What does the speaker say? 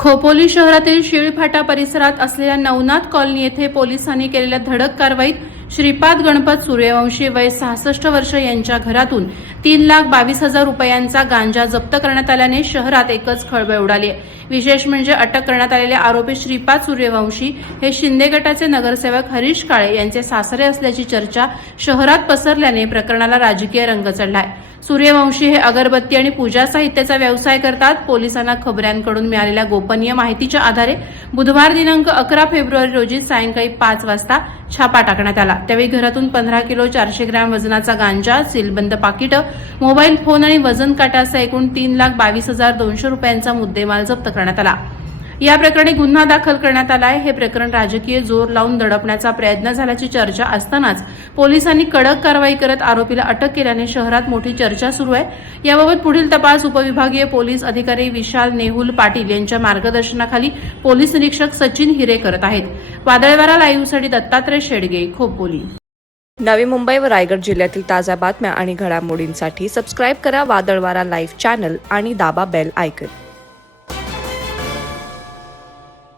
खोपोली शहरातील शिळफाटा परिसरात असलेल्या नवनाथ कॉलनी येथे पोलिसांनी केलेल्या धडक कारवाईत श्रीपाद गणपत सूर्यवंशी वय 66 वर्ष यांच्या घरातून 3,22,000 रुपयांचा गांजा जप्त करण्यात आल्याने शहरात एकच खळबळ उडाली आहे। विशेष म्हणजे अटक करण्यात आलेले आरोपी श्रीपाद सूर्यवंशी हे शिंदे गटाचे नगरसेवक हरीश काळे यांचे सासरे असल्याची चर्चा शहरात पसरल्याने प्रकरणाला राजकीय रंग चढलाय। सूर्यवंशी हे अगरबत्ती आणि पूजा साहित्याचा व्यवसाय करतात। पोलिसांना खबऱ्यांकडून मिळालेल्या गोपनीय माहितीच्या आधारे बुधवार दिनांक 11 फेब्रुवारी रोजी सायंकाळी 5 वाजता छापा टाकण्यात आला। त्यावेळी घरातून 15 किलो 400 ग्रॅम वजनाचा गांजा, सीलबंद पाकिटं, मोबाईल फोन आणि वजन काटा असा एकूण 3,22,200 रुपयांचा मुद्देमाल जप्त करण्यात आला। या प्रकरणी गुन्हा दाखल करण्यात आला आहे। हे प्रकरण राजकीय जोर लावून दडपण्याचा प्रयत्न झाल्याची चर्चा असतानाच पोलिसांनी कडक कारवाई करत आरोपीला अटक केल्याने शहरात मोठी चर्चा सुरू आहे। याबाबत पुढील तपास उपविभागीय पोलीस अधिकारी विशाल नेहुल पाटील यांच्या मार्गदर्शनाखाली पोलीस निरीक्षक सचिन हिरे करत आहेत। वादळवारा लाईव्हसाठी दत्तात्रय शेडगे, खोपोली। नवी मुंबई व रायगड जिल्ह्यातील ताज्या बातम्या आणि घडामोडींसाठी सबस्क्राईब करा वादळवारा लाईव्ह चॅनल आणि दाबा बेल आयकॉन।